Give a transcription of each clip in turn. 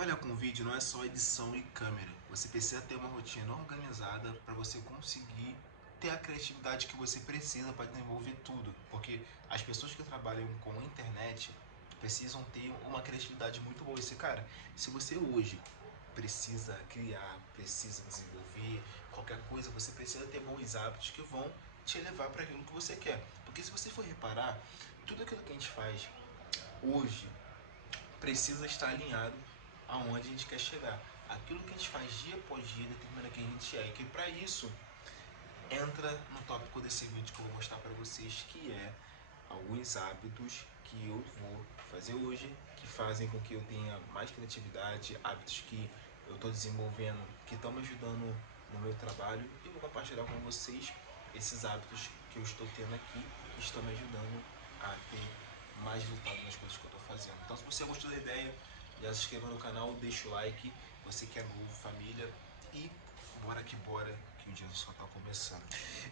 Trabalhar com vídeo não é só edição e câmera. Você precisa ter uma rotina organizada para você conseguir ter a criatividade que você precisa para desenvolver tudo. Porque as pessoas que trabalham com internet precisam ter uma criatividade muito boa. Cara, se você hoje precisa criar, precisa desenvolver qualquer coisa, você precisa ter bons hábitos que vão te levar para aquilo que você quer. Porque se você for reparar, tudo aquilo que a gente faz hoje precisa estar alinhado aonde a gente quer chegar. Aquilo que a gente faz dia após dia determina quem a gente é. E que para isso entra no tópico desse vídeo que eu vou mostrar para vocês, que é alguns hábitos que eu vou fazer hoje, que fazem com que eu tenha mais criatividade, hábitos que eu estou desenvolvendo, que estão me ajudando no meu trabalho, e eu vou compartilhar com vocês esses hábitos que eu estou tendo aqui, que estão me ajudando a ter mais resultado nas coisas que eu estou fazendo. Então, se você gostou da ideia, já se inscreva no canal, deixa o like, você que é novo, família, e bora que bora, que o dia só tá começando.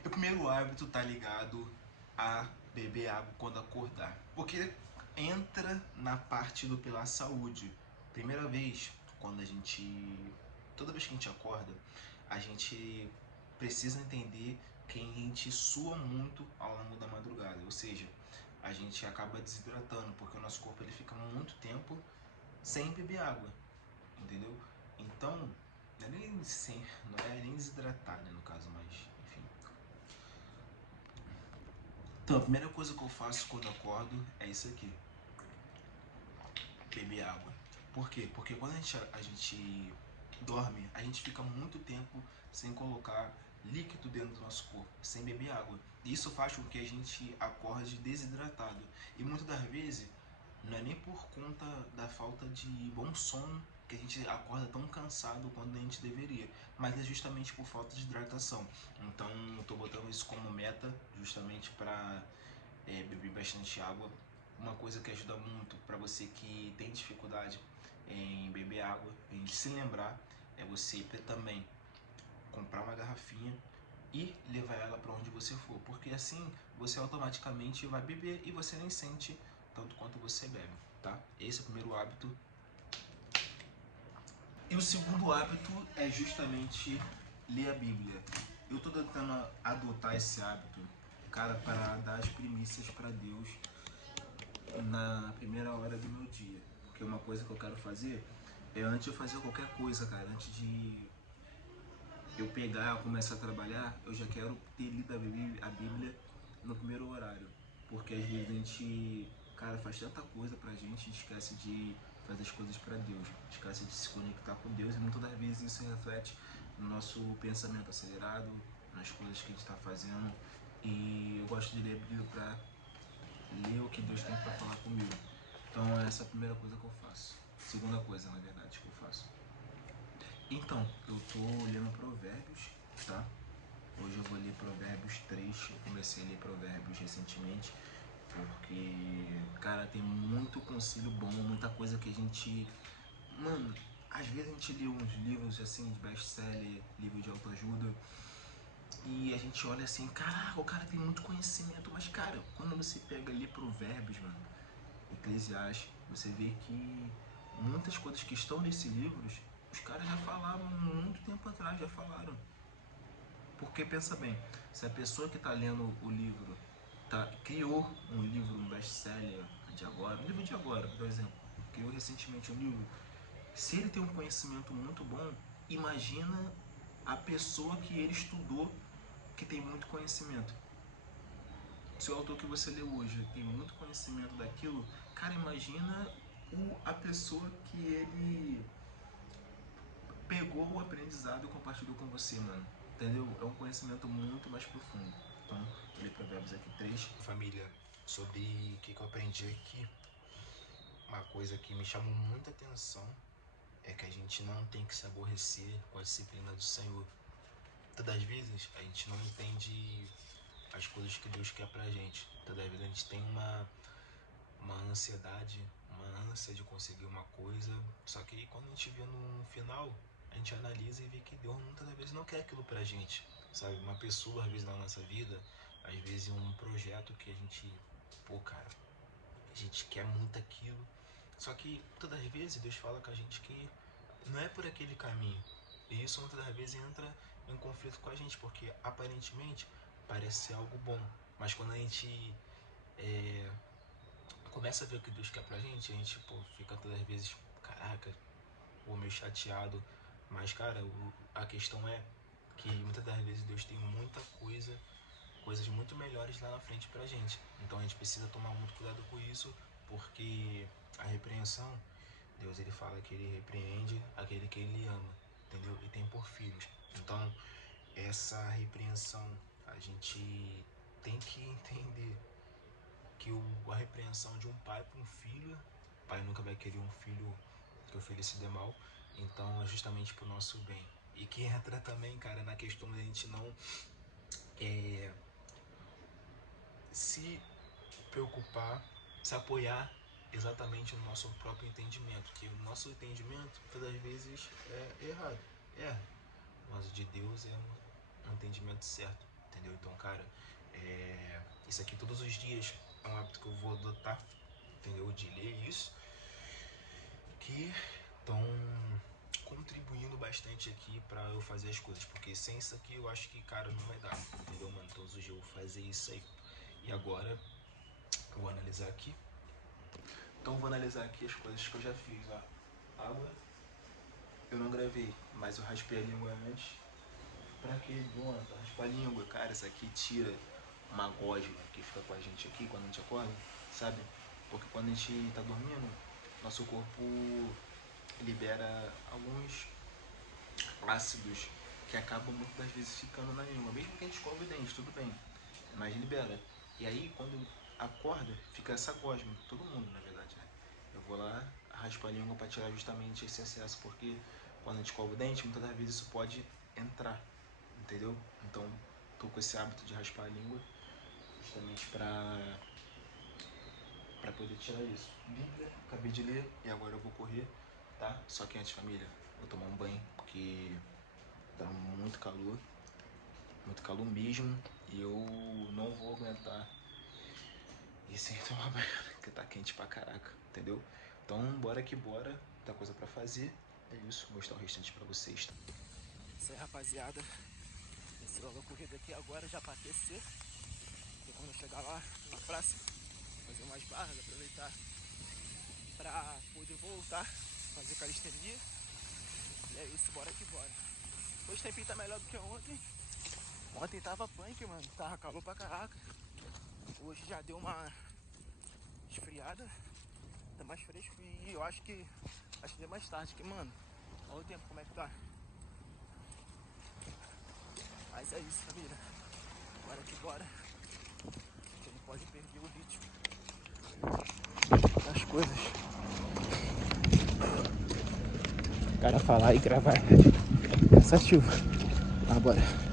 O primeiro hábito tá ligado a beber água quando acordar, porque entra na parte do pilar saúde. Primeira vez, toda vez que a gente acorda, a gente precisa entender que a gente sua muito ao longo da madrugada, ou seja, a gente acaba desidratando, porque o nosso corpo ele fica muito tempo sem beber água, entendeu? Então, não é nem desidratar, né, no caso, mas enfim. Então, a primeira coisa que eu faço quando acordo é isso aqui: beber água. Por quê? Porque quando a gente dorme, a gente fica muito tempo sem colocar líquido dentro do nosso corpo, sem beber água. E isso faz com que a gente acorde desidratado. E muitas das vezes não é nem por conta da falta de bom sono que a gente acorda tão cansado quanto a gente deveria, mas é justamente por falta de hidratação. Então eu tô botando isso como meta, justamente para beber bastante água. Uma coisa que ajuda muito para você que tem dificuldade em beber água, em se lembrar, é você também comprar uma garrafinha e levar ela para onde você for, porque assim você automaticamente vai beber e você nem sente tanto quanto você bebe, tá? Esse é o primeiro hábito. E o segundo hábito é justamente ler a Bíblia. Eu tô tentando adotar esse hábito, cara, para dar as primícias para Deus na primeira hora do meu dia. Porque uma coisa que eu quero fazer é, antes de eu fazer qualquer coisa, cara, antes de eu pegar, começar a trabalhar, eu já quero ter lido a Bíblia no primeiro horário. Porque às vezes a gente, cara, faz tanta coisa pra gente esquece de fazer as coisas pra Deus, esquece de se conectar com Deus, e muitas das vezes isso reflete no nosso pensamento acelerado, nas coisas que a gente tá fazendo. E eu gosto de ler a Bíblia pra ler o que Deus tem pra falar comigo. Então essa é a primeira coisa que eu faço. Segunda coisa, na verdade, que eu faço. Então, eu tô lendo Provérbios, tá? Hoje eu vou ler Provérbios 3. Eu comecei a ler Provérbios recentemente, porque, cara, tem muito conselho bom, muita coisa que a gente... Mano, às vezes a gente lê uns livros, assim, de best-seller, livro de autoajuda, e a gente olha assim, caraca, o cara tem muito conhecimento, mas, cara, quando você pega ali Provérbios, mano, Eclesiastes, você vê que muitas coisas que estão nesses livros, os caras já falavam muito tempo atrás, já falaram. Porque pensa bem, se a pessoa que está lendo o livro criou um livro, um best-seller de agora, um livro de agora, por exemplo, criou recentemente um livro, se ele tem um conhecimento muito bom, imagina a pessoa que ele estudou, que tem muito conhecimento. Se o autor que você leu hoje tem muito conhecimento daquilo, cara, imagina a pessoa que ele pegou o aprendizado e compartilhou com você, mano. Entendeu? É um conhecimento muito mais profundo. Então, eu li Provérbios aqui 3. Família, sobre o que eu aprendi aqui, uma coisa que me chamou muita atenção é que a gente não tem que se aborrecer com a disciplina do Senhor. Todas as vezes a gente não entende as coisas que Deus quer pra gente. Toda vez a gente tem uma ansiedade, uma ânsia de conseguir uma coisa, só que quando a gente vê no final, a gente analisa e vê que Deus muitas vezes não quer aquilo pra gente, sabe? Uma pessoa, às vezes, na nossa vida, às vezes um projeto que a gente, pô, cara, a gente quer muito aquilo, Só que todas as vezes Deus fala com a gente que não é por aquele caminho. E isso muitas das vezes entra em conflito com a gente, porque aparentemente parece ser algo bom. Mas quando a gente começa a ver o que Deus quer pra gente, a gente fica todas as vezes, caraca, meio chateado. Mas cara, a questão é que muitas das vezes Deus tem muita coisas muito melhores lá na frente pra gente. Então a gente precisa tomar muito cuidado com isso, porque a repreensão, Deus ele fala que ele repreende aquele que ele ama, entendeu? E tem por filhos. Então essa repreensão a gente tem que entender que a repreensão de um pai para um filho, o pai nunca vai querer um filho que o filho se dê mal, então é justamente pro nosso bem. E que entra também, cara, na questão da gente não se preocupar, se apoiar exatamente no nosso próprio entendimento, que o nosso entendimento, muitas das vezes, é errado, mas o de Deus é um entendimento certo, entendeu? Então, cara, isso aqui todos os dias é um hábito que eu vou adotar, entendeu? De ler isso, que estão contribuindo bastante aqui pra eu fazer as coisas, porque sem isso aqui eu acho que, cara, não vai dar, entendeu, mano? Todos os dias eu vou fazer isso aí. E agora eu vou analisar aqui. Então eu vou analisar aqui as coisas que eu já fiz, ó. Água, eu não gravei, mas eu raspei a língua antes. Pra que bonta? Raspar a língua, cara, isso aqui tira uma gosma que fica com a gente aqui quando a gente acorda, sabe? Porque quando a gente tá dormindo, nosso corpo libera alguns ácidos que acabam muitas das vezes ficando na língua. Mesmo que a gente escove o dente, tudo bem, mas libera. E aí, quando acorda, fica essa gosma, todo mundo, na verdade, né? Eu vou lá, raspo a língua para tirar justamente esse excesso, porque quando a gente escova o dente, muitas das vezes isso pode entrar, entendeu? Então, tô com esse hábito de raspar a língua, justamente para poder tirar isso. Bíblia, acabei de ler e agora eu vou correr, tá? Só que antes, família, vou tomar um banho, porque tá muito calor mesmo, e eu não vou aguentar e sem tomar banho, porque tá quente pra caraca, entendeu? Então bora que bora, muita coisa pra fazer. É isso, vou mostrar o restante pra vocês. Isso aí, rapaziada. Esse logo corrida aqui agora já pra aquecer. E quando eu chegar lá na praça, fazer umas barras, aproveitar pra poder voltar, fazer calistenia. E é isso, bora que bora. Hoje o tempinho tá melhor do que ontem. Ontem tava punk, mano. Tava calor pra caraca. Hoje já deu uma esfriada. Tá mais fresco e eu acho que deu mais tarde, que mano, olha o tempo como é que tá. Mas é isso, família. Bora que bora. A gente não pode perder o ritmo das coisas. O cara falar e gravar é cansativo. Mas bora.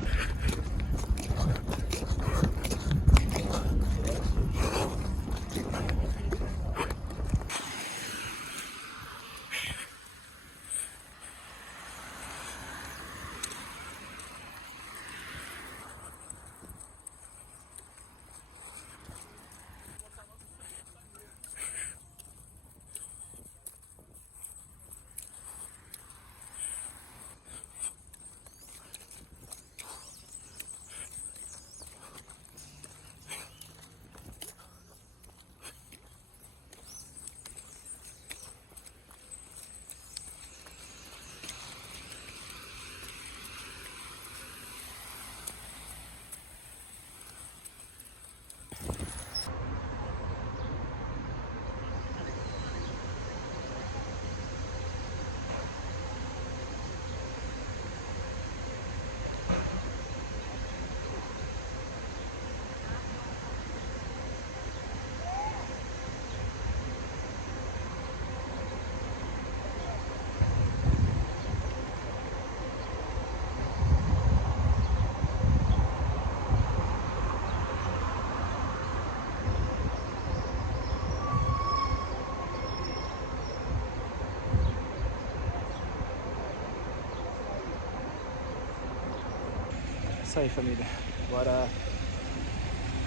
Isso aí, família. Agora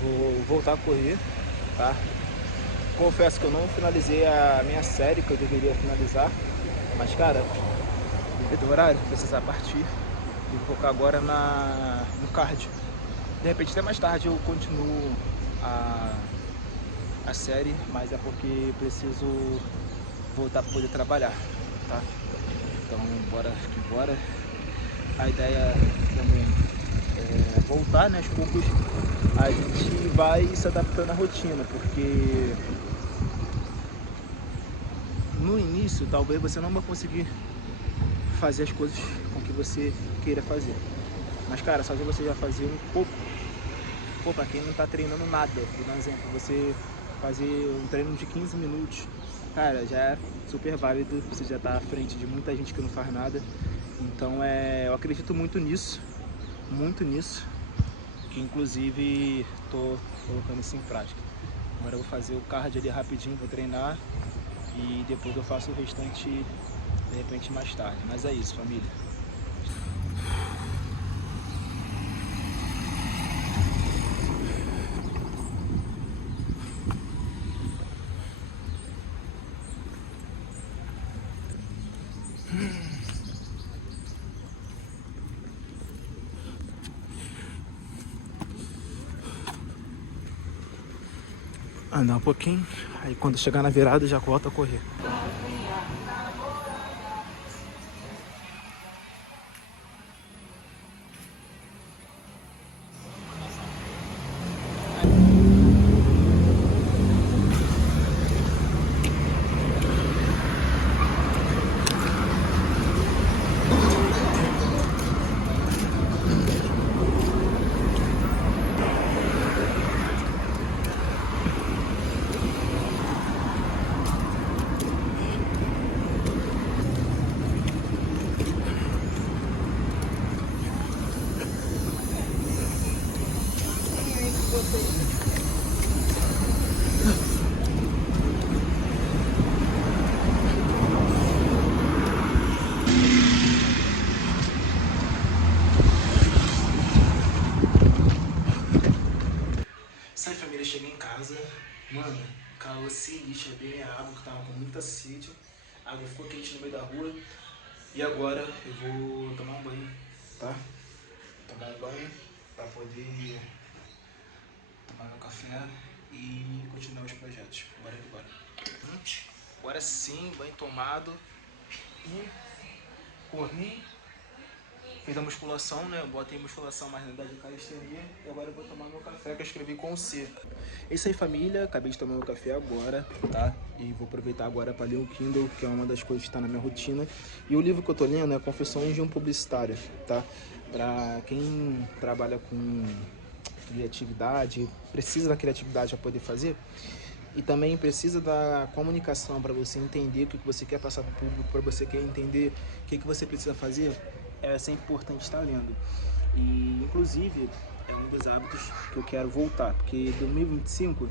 vou voltar a correr, tá? Confesso que eu não finalizei a minha série que eu deveria finalizar, mas cara, devido ao horário, precisar partir e vou focar agora no cardio. De repente até mais tarde eu continuo a série, mas é porque preciso voltar para poder trabalhar, tá? Então bora que bora. A ideia também é voltar, né? Aos poucos a gente vai se adaptando à rotina, porque no início talvez você não vai conseguir fazer as coisas com que você queira fazer. Mas cara, só que você já fazer um pouco, pô, pra quem não tá treinando nada, vou dar um exemplo, você fazer um treino de 15 minutos, cara, já é super válido, você já tá à frente de muita gente que não faz nada. Então eu acredito muito nisso, que inclusive tô colocando isso em prática. Agora eu vou fazer o cardio ali rapidinho, vou treinar e depois eu faço o restante de repente mais tarde. Mas é isso, família. Andar um pouquinho, aí quando chegar na virada já volto a correr. Sai, família, cheguei em casa. Mano, calor sinistro, bebi minha água que tava com muita sede. A água ficou quente no meio da rua. E agora eu vou tomar um banho, tá? Tomar um banho pra poder tomar meu café e continuar os projetos. Bora que bora. Agora sim, banho tomado. E corri. Fiz a musculação, né? Eu botei musculação mais na idade de calistenia. E agora eu vou tomar meu café que eu escrevi com C. É isso aí, família. Acabei de tomar meu café agora, tá? E vou aproveitar agora para ler o Kindle, que é uma das coisas que está na minha rotina. E o livro que eu tô lendo é Confissões de um Publicitário, tá? Para quem trabalha com criatividade, precisa da criatividade para poder fazer. E também precisa da comunicação para você entender o que você quer passar para o público, para você quer entender o que você precisa fazer. É sempre importante estar lendo. E, inclusive, é um dos hábitos que eu quero voltar, porque 2025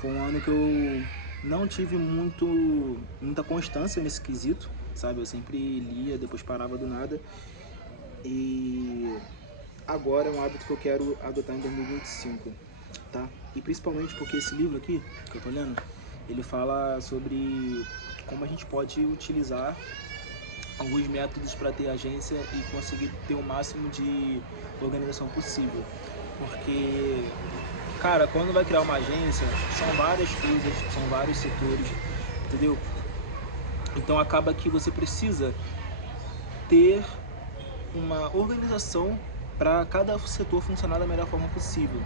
foi um ano que eu não tive muita constância nesse quesito, sabe? Eu sempre lia, depois parava do nada. E agora é um hábito que eu quero adotar em 2025, tá? E principalmente porque esse livro aqui, que eu tô lendo, ele fala sobre como a gente pode utilizar alguns métodos para ter agência e conseguir ter o máximo de organização possível. Porque, cara, quando vai criar uma agência, são várias coisas, são vários setores, entendeu? Então acaba que você precisa ter uma organização para cada setor funcionar da melhor forma possível.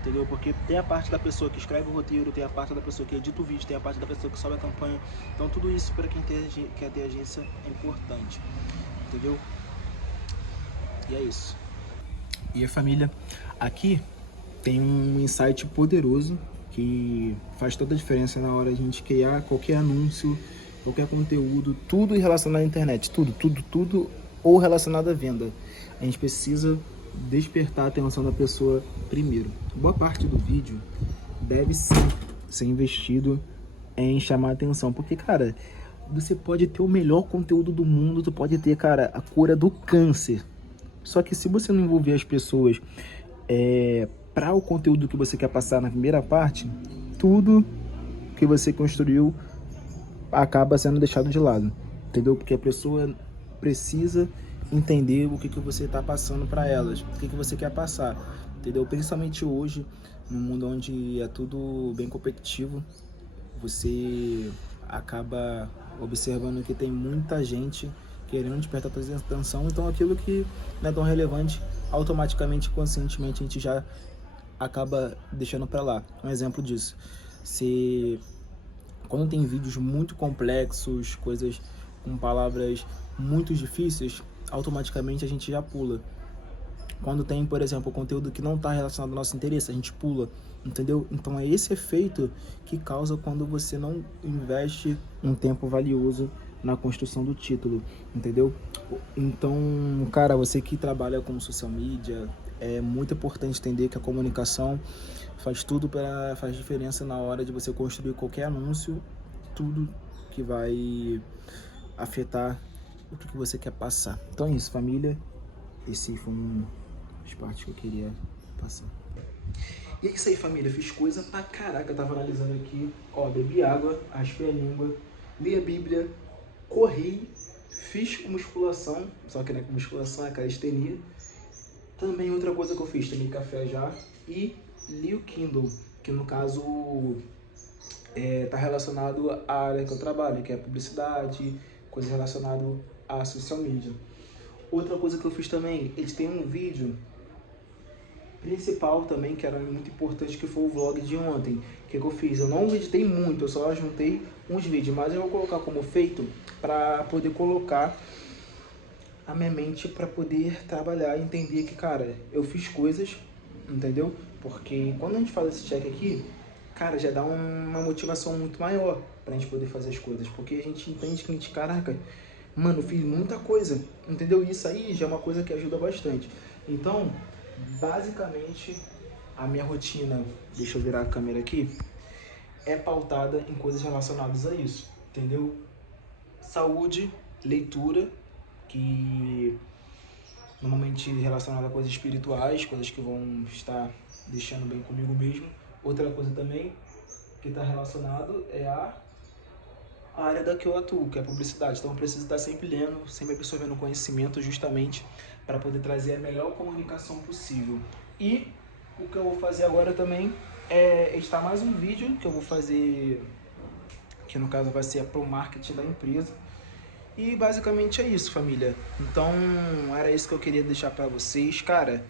Entendeu? Porque tem a parte da pessoa que escreve o roteiro, tem a parte da pessoa que edita o vídeo, tem a parte da pessoa que sobe a campanha. Então tudo isso para quem quer ter agência é importante, entendeu? E é isso. E a família, aqui tem um insight poderoso que faz toda a diferença na hora de a gente criar qualquer anúncio, qualquer conteúdo, tudo relacionado à internet, tudo ou relacionado à venda. A gente precisa despertar a atenção da pessoa primeiro. Boa parte do vídeo deve sim ser investido em chamar a atenção, porque, cara, você pode ter o melhor conteúdo do mundo, tu pode ter, cara, a cura do câncer. Só que se você não envolver as pessoas para o conteúdo que você quer passar na primeira parte, tudo que você construiu acaba sendo deixado de lado, entendeu? Porque a pessoa precisa entender o que você está passando para elas, o que você quer passar, entendeu? Principalmente hoje, num mundo onde é tudo bem competitivo, você acaba observando que tem muita gente querendo despertar a atenção, então aquilo que não é tão relevante, automaticamente, conscientemente, a gente já acaba deixando para lá. Um exemplo disso, quando tem vídeos muito complexos, coisas com palavras muito difíceis, automaticamente a gente já pula. Quando tem, por exemplo, conteúdo que não está relacionado ao nosso interesse, a gente pula, entendeu? Então é esse efeito que causa quando você não investe um tempo valioso na construção do título, entendeu? Então, cara, você que trabalha com social media, é muito importante entender que a comunicação faz diferença na hora de você construir qualquer anúncio, tudo que vai afetar o que você quer passar. Então é isso, família. Esse foi as partes que eu queria passar. E é isso aí, família. Fiz coisa pra caraca. Eu tava analisando aqui. Ó, bebi água, raspei a língua, li a Bíblia, corri, fiz musculação, só que não é com musculação, é calistenia. Também outra coisa que eu fiz, tomei café já e li o Kindle, que no caso tá relacionado à área que eu trabalho, que é publicidade, coisa relacionada à social media. Outra coisa que eu fiz também, eles têm um vídeo principal também, que era muito importante, que foi o vlog de ontem. O que eu fiz? Eu não editei muito, eu só juntei uns vídeos, mas eu vou colocar como feito para poder colocar a minha mente para poder trabalhar e entender que, cara, eu fiz coisas, entendeu? Porque quando a gente faz esse check aqui, cara, já dá uma motivação muito maior pra gente poder fazer as coisas, porque a gente entende que a gente, caraca, mano, eu fiz muita coisa, entendeu? Isso aí já é uma coisa que ajuda bastante. Então, basicamente, a minha rotina, deixa eu virar a câmera aqui, é pautada em coisas relacionadas a isso, entendeu? Saúde, leitura, que normalmente relacionada a coisas espirituais, coisas que vão estar deixando bem comigo mesmo. Outra coisa também que está relacionado é a área da que eu atuo, que é a publicidade. Então eu preciso estar sempre lendo, sempre absorvendo conhecimento, justamente para poder trazer a melhor comunicação possível. E o que eu vou fazer agora também é editar mais um vídeo que eu vou fazer, que no caso vai ser para o marketing da empresa. E basicamente é isso, família. Então era isso que eu queria deixar para vocês. Cara,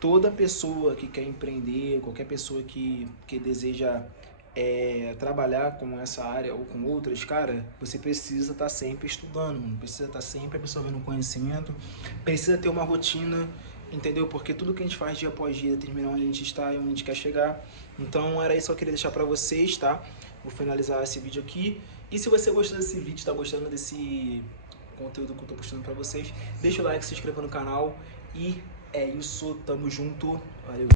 toda pessoa que quer empreender, qualquer pessoa que deseja trabalhar com essa área ou com outras, cara, você precisa estar sempre estudando, mano. Precisa estar sempre absorvendo conhecimento, precisa ter uma rotina, entendeu? Porque tudo que a gente faz dia após dia determina onde a gente está e onde a gente quer chegar. Então era isso que eu queria deixar pra vocês, tá? Vou finalizar esse vídeo aqui. E se você gostou desse vídeo, tá gostando desse conteúdo que eu tô postando pra vocês, deixa o like, se inscreva no canal. E é isso, tamo junto, valeu!